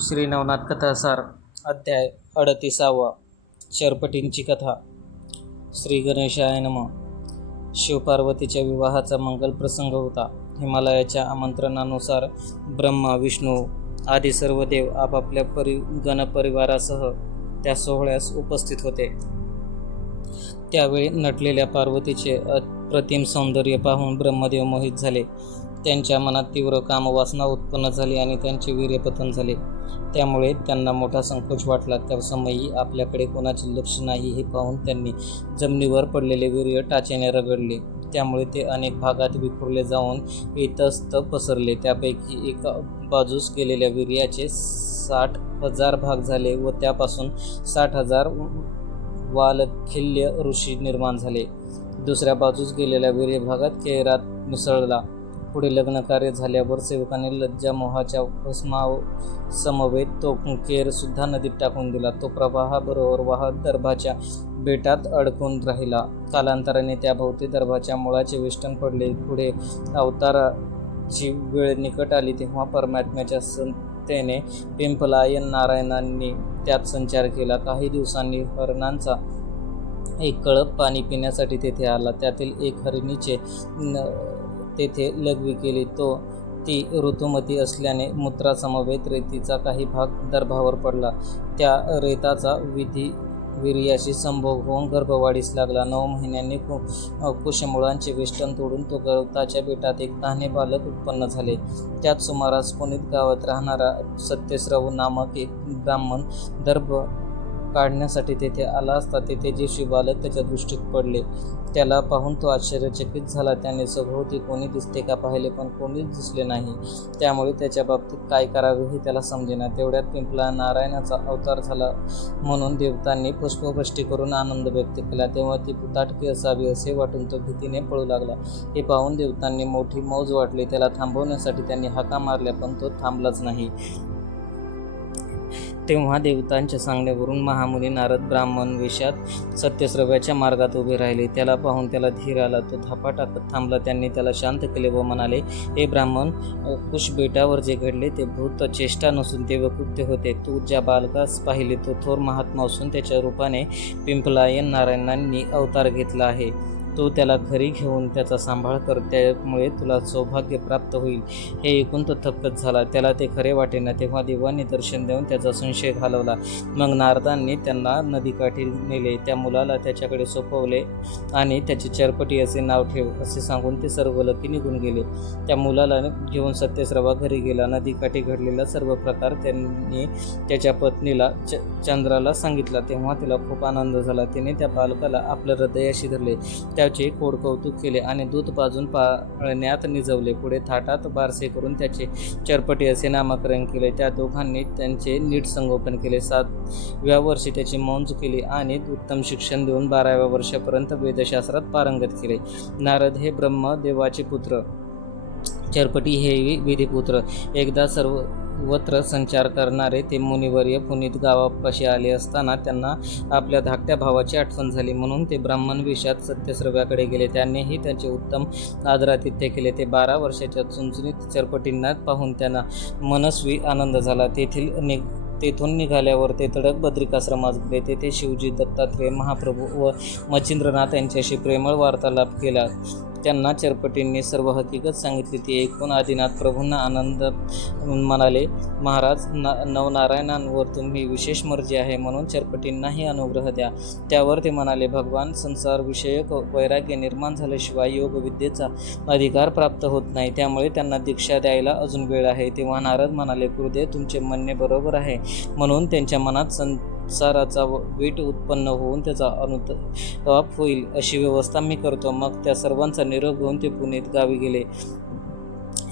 श्री नवनाथ कथासार अध्याय अडतीसावा शरपटींची कथा. श्री गणेशाय नम. शिवपार्वतीच्या विवाहाचा मंगल प्रसंग होता. हिमालयाच्या आमंत्रणानुसार ब्रह्मा विष्णू आदी सर्व देव आपापल्या परि गणपरिवारासह त्या सोहळ्यास उपस्थित होते. त्यावेळी नटलेल्या पार्वतीचे अप्रतिम सौंदर्य पाहून ब्रह्मदेव मोहित झाले. त्यांच्या मनात तीव्र कामवासना उत्पन्न झाली आणि त्यांचे वीर्यपतन झाले. त्यामुळे त्यांना मोठा संकोच वाटला. त्या समयी आपल्याकडे कोणाचे लक्ष नाही हे पाहून त्यांनी जमिनीवर पडलेले वीर्य टाचेने रगडले. त्यामुळे ते अनेक भागात विखुरले जाऊन इतस्त पसरले. त्यापैकी एका बाजूस गेलेल्या वीर्याचे साठ हजार भाग झाले व त्यापासून साठ हजार वालखिल्य ऋषी निर्माण झाले. दुसऱ्या बाजूस गेलेल्या वीर्य भागात केरात मिसळला. पुढे लग्नकार्य झाल्यावर सेवकाने लज्जा मोहाच्या भस्माव समवेत तो केर सुद्धा नदीत टाकून दिला. तो प्रवाहाबरोबर वाहत दर्भाच्या बेटात अडकून राहिला. कालांतराने त्या भोवती दर्भाच्या मुळाचे वेष्टन पडले. पुढे अवताराची वेळ निकट आली तेव्हा परमात्म्याच्या संतेने पिंपलायन नारायणांनी त्यात संचार केला. काही दिवसांनी हरणांचा एक कळप पाणी पिण्यासाठी तेथे आला. त्यातील एक हरिणीचे न- तेथे लघवी केली. तो ती ऋतुमती असल्याने मूत्रासमवेत रेतीचा काही भाग दर्भावर पडला. त्या रेताचा विधी वीर्याशी संभोग होऊन गर्भवाढीस लागला. नऊ महिन्यांनी कु कुशमुळांचे वेष्टन तोडून तो गवताच्या बेटात एक लहाने बालक उत्पन्न झाले. त्यात सुमारास पुनीत गावात राहणारा सत्यश्रव नामक एक ब्राह्मण दर्भ काढण्यासाठी तेथे आला असता तेथे जे शिवबालक त्याच्या दृष्टीत पडले. त्याला पाहून तो आश्चर्यचकित झाला. त्याने सभोवती कोणी दिसते का पाहिले पण कोणीच दिसले नाही. त्यामुळे त्याच्या बाबतीत काय करावे हे त्याला समजेना. तेवढ्यात पिंपला नारायणाचा अवतार झाला म्हणून देवतांनी पुष्पवृष्टी करून आनंद व्यक्त केला. तेव्हा ती पुताटकी असावी असे वाटून तो भीतीने पळू लागला. हे पाहून देवतांनी मोठी मौज वाटली. त्याला थांबवण्यासाठी त्यांनी हाका मारल्या पण तो थांबलाच नाही. तेव्हा देवतांच्या सांगण्यावरून महामुनी नारद ब्राह्मण वेशात सत्यश्रव्याच्या मार्गात उभे राहिले. त्याला पाहून त्याला धीर आला. तो धापा टाकत थांबला. त्यांनी त्याला शांत केले व म्हणाले हे ब्राह्मण कुश बेटावर जे घडले ते भूत चेष्टा नसून ते वकृत्य होते. तू ज्या बालकास पाहिले तो थोर महात्मा असून त्याच्या रूपाने पिंपलायन नारायणांनी अवतार घेतला आहे. तो त्याला घरी घेऊन त्याचा सांभाळ कर त्यामुळे तुला सौभाग्य प्राप्त होईल. हे ऐकून तो थक्कच झाला. त्याला ते खरे वाटेना तेव्हा देवांनी दर्शन देऊन त्याचा संशय घालवला. मग नारदांनी त्यांना नदीकाठी नेले. त्या मुलाला त्याच्याकडे सोपवले आणि त्याचे चरपटी असे नाव ठेव असे सांगून ते सर्व लकी निघून गेले. त्या मुलाला घेऊन सत्यश्रवा घरी गेला. नदीकाठी घडलेला सर्व प्रकार त्यांनी त्याच्या पत्नीला च चंद्राला सांगितला. तेव्हा तिला खूप आनंद झाला. तिने त्या बालकाला आपल्या हृदयाशी धरले. त्याचे कोड कौतुक केले आणि दूध पाजून पाळण्यात निजवले. पुढे थाटात बारसे करून त्याचे चरपटी असे नामकरण केले. त्या दोघांनी त्यांचे नीट संगोपन केले. सातव्या वर्षी त्याची मौंज केली आणि उत्तम शिक्षण देऊन बाराव्या वर्षापर्यंत वेदशास्त्रात पारंगत केले. नारद हे ब्रह्म देवाचे पुत्र चरपटी हे विधिपुत्र. एकदा सर्व वत्र संचार करणारे ते मुनिवर्य पुनीत गावापाशी आले असताना त्यांना आपल्या धाकट्या भावाची आठवण झाली. म्हणून ते ब्राह्मण वेशात सत्यस्रव्याकडे गेले. त्यांनीही त्यांचे उत्तम आदरातिथ्य केले. ते बारा वर्षाच्या चुंचणीत चरपटींना पाहून त्यांना मनस्वी आनंद झाला. तेथील नि तेथून निघाल्यावर ते तडक बद्रिकाश्रमात गेले. तेथे शिवजी दत्तात्रेय महाप्रभू व मच्छिंद्रनाथ यांच्याशी प्रेमळ वार्तालाप केला. त्यांना चरपटींनी सर्व हकीकत सांगितली. ती ऐकून आदिनाथ प्रभूंना आनंद म्हणाले महाराज ना नवनारायणांवर तुम्ही विशेष मर्जी आहे म्हणून चरपटींनाही अनुग्रह द्या. त्यावर ते म्हणाले भगवान संसार विषयक वैराग्य निर्माण झाल्याशिवाय योग विद्येचा अधिकार प्राप्त होत नाही. त्यामुळे त्यांना दीक्षा द्यायला अजून वेळ आहे. तेव्हा नारद म्हणाले गुरुदेव तुमचे म्हणणे बरोबर आहे. म्हणून त्यांच्या मनात संसाराचा वीट उत्पन्न होऊन त्याचा अनुताप होईल अशी व्यवस्था मी करतो. मग त्या सर्वांचा निरोप घेऊन ते पुण्यात गावी गेले.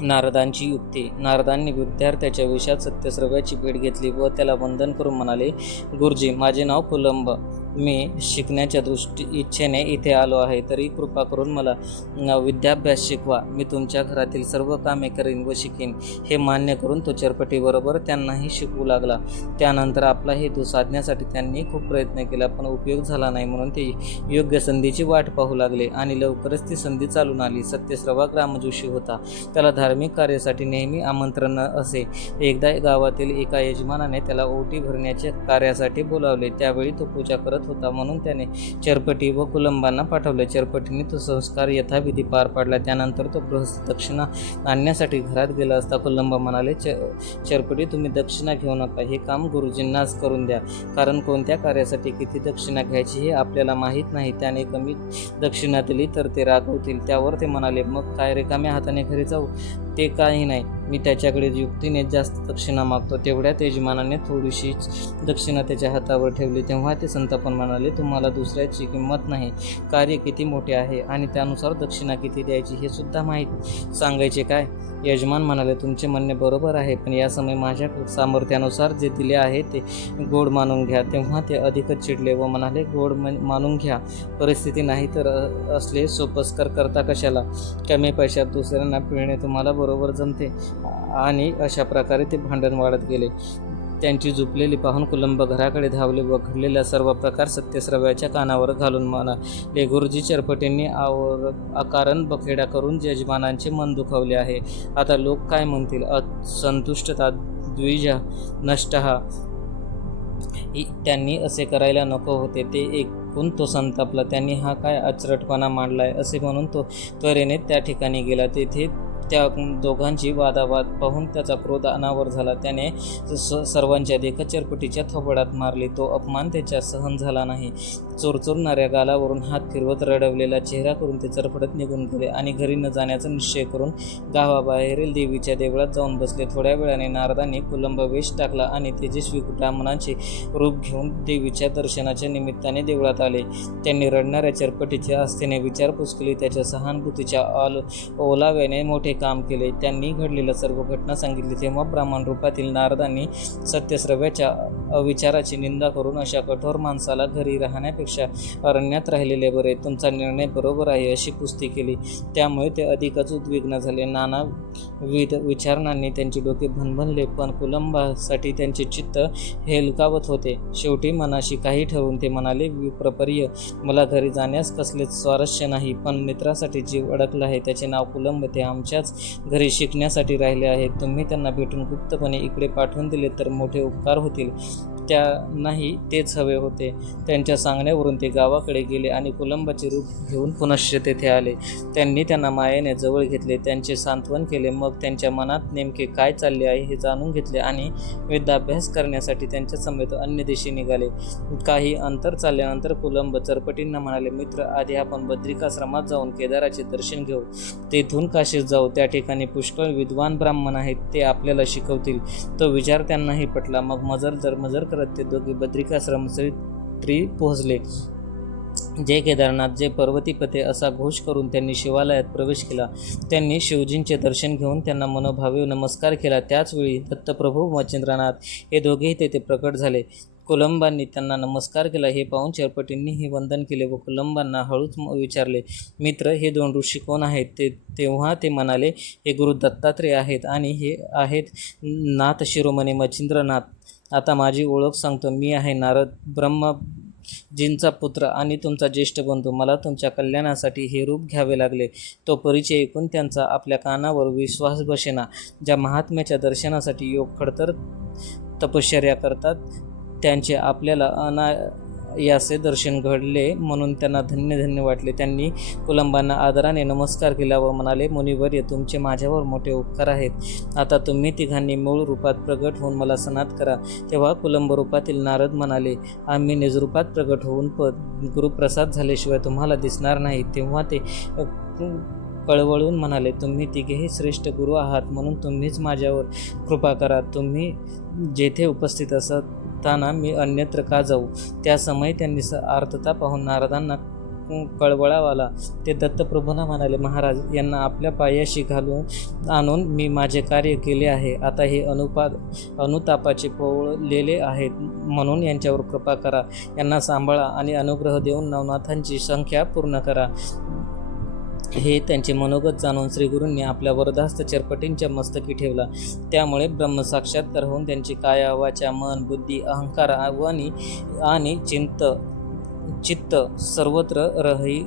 नारदांची युक्ती. नारदांनी विद्यार्थ्याच्या विषयात सत्यश्रव्याची भेट घेतली व त्याला वंदन करून म्हणाले गुरुजी माझे नाव कुलंब. मी शिकण्याच्या दृष्टी इच्छेने इथे आलो आहे. तरी कृपा करून मला विद्याभ्यास शिकवा. मी तुमच्या घरातील सर्व कामे करीन व शिकेन. हे मान्य करून तो चरपटीबरोबर त्यांनाही शिकवू लागला. त्यानंतर आपला हेतू साधण्यासाठी त्यांनी खूप प्रयत्न केला पण उपयोग झाला नाही म्हणून ते योग्य संधीची वाट पाहू लागले आणि लवकरच ती संधी चालून आली. सत्यश्रवा ग्रामजोशी होता. त्याला धार्मिक कार्यासाठी नेहमी आमंत्रण असे. एकदा गावातील एका यजमानाने त्याला ओटी भरण्याच्या कार्यासाठी बोलावले. त्यावेळी तो पूजा करत होता म्हणून त्याने चरपटी व कुलंबांना पाठवले. चरपटीने तो संस्कार यथाविधी पार पाडला. त्यानंतर तो गृहस्थ दक्षिणा आणण्यासाठी घरात गेला असता कुलंब म्हणाले च चरपटी तुम्ही दक्षिणा घेऊ नका. हे काम गुरुजींनाच करून द्या. कारण कोणत्या कार्यासाठी किती दक्षिणा घ्यायची हे आपल्याला माहीत नाही. त्याने कमी दक्षिणा दिली तर ते रागवतील. त्यावर ते म्हणाले मग काय रिकाम्या हाताने घरी जाऊ. ते काही नाही. मी त्याच्याकडे युक्तीने जास्त दक्षिणा मागतो. तेवढ्यात यजमानाने थोडीशीच दक्षिणा त्याच्या हातावर ठेवली. तेव्हा ते संतापन म्हणाले तुम्हाला दुसऱ्याची किंमत नाही. कार्य किती मोठे आहे आणि त्यानुसार दक्षिणा किती द्यायची हे सुद्धा माहीत सांगायचे काय? यजमान म्हणाले तुमचे म्हणणे बरोबर आहे पण या समय माझ्या सामर्थ्यानुसार जे दिले आहे ते गोड मानून घ्या. तेव्हा ते अधिकच चिडले व म्हणाले गोड मानून घ्या. परिस्थिती नाही तर असले सोपस्कर करता कशाला? कमी पैशात दुसऱ्यांना पिळणे तुम्हाला बरोबर बरोबर जमते. आणि अशा प्रकारे ते भांडण वाढत गेले. त्यांची झुपलेली पाहून कुलंब घराकडे धावले व घडलेला सर्व प्रकार सत्यश्रव्याच्या कानावर घालून म्हणाले गुरुजी चरपटींनी आवर अकारण बखेडा करून यजमानांचे मन दुखावले आहे. आता लोक काय म्हणतील? असंतुष्टता द्विजा नष्ट हा. त्यांनी असे करायला नको होते. ते एकूण तो संतापला त्यांनी हा काय अचरटपणा मांडलाय? असे म्हणून तो त्वरेने त्या ठिकाणी गेला. तेथे त्या दोघांची वादावाद पाहून त्याचा क्रोध अनावर झाला. त्याने स सर्वांच्या देखत चरपटीच्या थोबडात मारली. तो अपमान त्याच्या सहन झाला नाही. चोरचोरणाऱ्या गालावरून हात फिरवत रडवलेला चेहरा करून ते चरफडत निघून गेले आणि घरी न जाण्याचा निश्चय करून गावाबाहेरील देवीच्या देवळात जाऊन बसले. थोड्या वेळाने नारदांनी कुलंब वेश टाकला आणि तेजस्वी ब्राह्मणांचे रूप घेऊन देवीच्या दर्शनाच्या निमित्ताने देवळात आले. त्यांनी रडणाऱ्या चरपटीच्या आस्थेने विचारपूस केली. त्याच्या सहानुभूतीच्या आल ओलाव्याने मोठे काम केले त्यांनी घडलेल्या सर्व घटना सांगितली. तेव्हा ब्राह्मण रूपातील नारदांनी सत्यश्रव्याच्या विचाराची निंदा करून अशा कठोर माणसाला घरी राहण्यापेक्षा अरण्यात राहिलेले बरे. तुमचा निर्णय बरोबर आहे अशी पुस्ती केली. त्यामुळे ते अधिकच उद्विग्न झाले. नाना विध विचारणांनी त्यांचे डोके भनभनले पण कुलंबासाठी त्यांचे चित्त हेलकावत होते. शेवटी मनाशी काही ठरवून ते म्हणाले विप्रपर्य मला घरी जाण्यास कसलेच स्वारस्य नाही पण मित्रासाठी जीव अडकला आहे. त्याचे नाव कुलंब ते आमच्याच घरी शिकण्यासाठी राहिले आहेत. तुम्ही त्यांना भेटून गुप्तपणे इकडे पाठवून दिले तर मोठे उपकार होतील. त्यांनाही तेच हवे होते. त्यांच्या सांगण्यावरून ते गावाकडे गेले आणि कुलंबाचे रूप घेऊन पुनश्च तेथे आले. त्यांनी त्यांना मायेने जवळ घेतले त्यांचे सांत्वन केले मग त्यांच्या मनात नेमके काय चालले आहे हे जाणून घेतले आणि वेदाभ्यास करण्यासाठी त्यांच्या समेत अन्य दिशे निघाले. काही अंतर चालल्यानंतर कुलंब चरपटींना म्हणाले मित्र आधी आपण बद्रिकाश्रमात जाऊन केदाराचे दर्शन घेऊ. तेथून काशीत जाऊ. त्या ठिकाणी पुष्कळ विद्वान ब्राह्मण आहेत ते आपल्याला शिकवतील. तो विचार त्यांनाही पटला. मग मजर धर्म मजर करत ते दोघे बद्रिकाश्रमत्री पोहोचले. जय केदारनाथ जे पर्वतीपते असा घोष करून त्यांनी शिवालयात प्रवेश केला. त्यांनी शिवजींचे दर्शन घेऊन त्यांना मनोभावे नमस्कार केला. त्याचवेळी दत्तप्रभू मच्छिंद्रनाथ हे दोघेही तेथे प्रकट झाले. कुलंबांनी त्यांना नमस्कार केला. हे पाहून चरपटींनीही वंदन केले व कुलंबांना हळूच विचारले मित्र हे दोन ऋषी कोण आहेत? ते तेव्हा ते म्हणाले हे गुरु दत्तात्रेय आहेत आणि हे आहेत नाथ शिरोमणी मच्छिंद्रनाथ. आता माझी ओळख सांगतो. मी आहे नारद ब्रह्मजींचा पुत्र आणि तुमचा ज्येष्ठ बंधू. मला तुमच्या कल्याणासाठी हे रूप घ्यावे लागले. तो परिचय ऐकून त्यांचा आपल्या कानावर विश्वास बसेना. ज्या महात्म्याच्या दर्शनासाठी योग खडतर तपश्चर्या करतात त्यांचे आपल्याला अना याचे दर्शन घडले म्हणून त्यांना धन्य धन्य वाटले. त्यांनी कुलंबांना आदराने नमस्कार केला व म्हणाले मुनिवर्य तुमचे माझ्यावर मोठे उपकार आहेत. आता तुम्ही तिघांनी मूळ रूपात प्रगट होऊन मला सनात करा. तेव्हा कुलंब रूपातील नारद म्हणाले आम्ही निजरूपात प्रगट होऊन प गुरुप्रसाद झाल्याशिवाय तुम्हाला दिसणार नाही. तेव्हा ते कळवळून म्हणाले तुम्ही तिघेही श्रेष्ठ गुरु आहात म्हणून तुम्हीच माझ्यावर कृपा करा. तुम्ही जेथे उपस्थित असताना मी अन्यत्र का जाऊ? त्या समय त्यांनी स आर्तता पाहून नारदांना कळवळावाला. ते दत्तप्रभूंना म्हणाले महाराज यांना आपल्या पायाशी घालून आणून मी माझे कार्य केले आहे. आता हे अनुपा अनुतापाचे पोळलेले आहेत म्हणून यांच्यावर कृपा करा. यांना सांभाळा आणि अनुग्रह देऊन नवनाथांची संख्या पूर्ण करा. हे त्यांचे मनोगत जाणून श्रीगुरूंनी आपल्या वरदास्त चरपटींच्या मस्तकी ठेवला. त्यामुळे ब्रह्मसाक्षात्कार होऊन त्यांची काया वाचा मन बुद्धी अहंकार आणि आणि चिंत चित्त सर्वत्र रही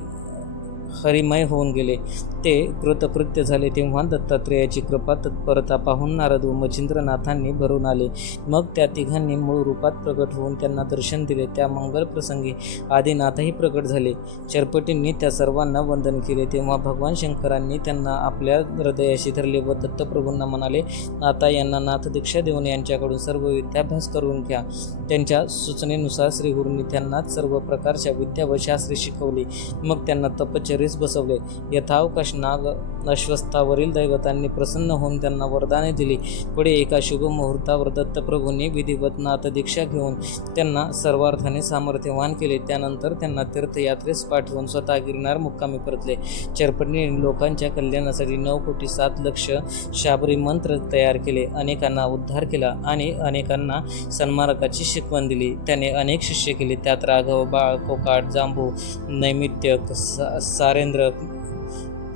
हरिमय होऊन गेले. ते कृतकृत्य झाले तेव्हा दत्तात्रेयाची कृपा तत्परता पाहून नारद व मच्छिंद्रनाथांनी भरून आले. मग त्या तिघांनी मूळ रूपात प्रकट होऊन त्यांना दर्शन दिले. त्या मंगल प्रसंगी आदिनाथही प्रकट झाले. चरपटींनी त्या सर्वांना वंदन केले. तेव्हा भगवान शंकरांनी त्यांना आपल्या हृदयाशी धरले व दत्तप्रभूंना म्हणाले आता यांना नाथ दीक्षा देऊन यांच्याकडून सर्व विद्याभ्यास करून घ्या. त्यांच्या सूचनेनुसार श्रीगुरूंनी त्यांना सर्व प्रकारच्या विद्या व शास्त्रे शिकवली. मग त्यांना तपचरीस बसवले. यथावकाश नाग अश्वस्थावरील दैवतांनी प्रसन्न होऊन त्यांना वरदाने दिली. पुढे एका शुभ मुहूर्तावर दत्तप्रभूंनी विधिवत नाथ दीक्षा घेऊन त्यांना सर्वार्थाने सामर्थ्यवान केले. त्यानंतर त्यांना तीर्थयात्रेस पाठवून स्वतः गिरणार मुक्कामी परतले. चरपटणीने लोकांच्या कल्याणासाठी नऊ कोटी सात लक्ष शाबरी मंत्र तयार केले. अनेकांना उद्धार केला आणि अनेकांना सन्मार्गाची शिकवण दिली. त्याने अनेक शिष्य केले. त्यात राघव बाळ कोकाट जांभू नैमित्य सा सारेंद्र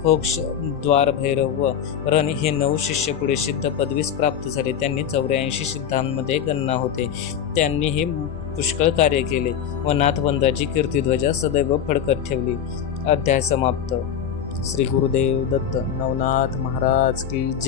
फोक्ष द्वारभैरव व रण हे नऊ शिष्य पुढे सिद्ध पदवीस प्राप्त झाले. त्यांनी चौऱ्याऐंशी सिद्धांमध्ये गणना होते. त्यांनी हे पुष्कळ कार्य केले. व नाथवंदाची कीर्तिध्वजा सदैव फडकत ठेवली. अध्याय समाप्त. श्री गुरुदेव दत्त नवनाथ महाराज की जय.